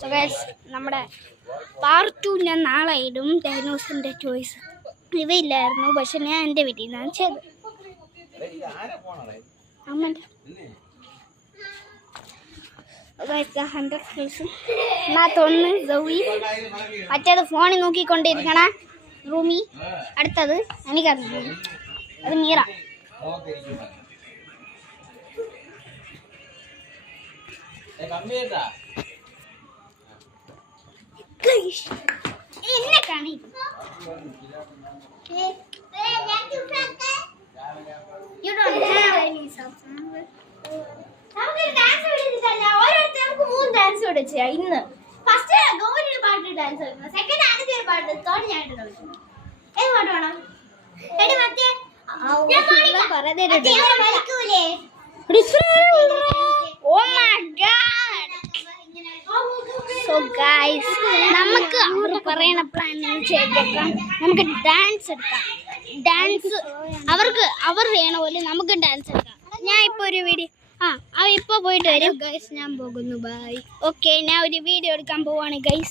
So guys നമ്മുടെ part 2 ഞാൻ നാളെ ഇടും. ഡൈനോസിൻ്റെ ചോയ്സ് ഇവയില്ലായിരുന്നു, പക്ഷെ ഞാൻ എൻ്റെ വീട്ടിൽ നിന്നാണ് ചെയ്തത്. അമ്മൻ്റെ 100 ഫീൽസും ഇതിനകത്തൊന്ന് സൗവി, മറ്റേത് ഫോണിൽ നോക്കിക്കൊണ്ടിരിക്കണ റൂമി, അടുത്തത് എനിക്കറിഞ്ഞു അത് മീറ. എന്നെ കാണി You don't have any substance. നമുക്ക് ഡാൻസ് കളിച്ചിട്ടല്ല, ഓരോരുത്തർ നമുക്ക് 3 ഡാൻസ് കളിച്ചാ ഇന്ന്. ഫസ്റ്റ് ഗൗരിയുടെ പാട്ട് ഡാൻസ് കളിക്കണം, സെക്കൻഡ് ആനന്ദിയുടെ പാട്ട്, തേർഡ് ഞാൻ കളിക്കണം. ഏത് പാട്ട് വേണം? എടി മറ്റേ ഞാൻ കളിക്കൂലേ? Oh my god. So guys നമുക്ക് അവർ പറയുന്ന പ്ലാൻ ചെയ്തേക്കാം. നമുക്ക് ഡാൻസ് എടുക്കാം. ഡാൻസ് അവർ ചെയ്യണ പോലെ നമുക്ക് ഡാൻസ് എടുക്കാം. ഞാൻ ഇപ്പോൾ ഒരു വീഡിയോ ഇപ്പോൾ പോയിട്ട് വരും ഗൈസ്. ഞാൻ പോകുന്നു, ബൈ. ഓക്കെ, ഞാൻ ഒരു വീഡിയോ എടുക്കാൻ പോവാണ് ഗൈസ്.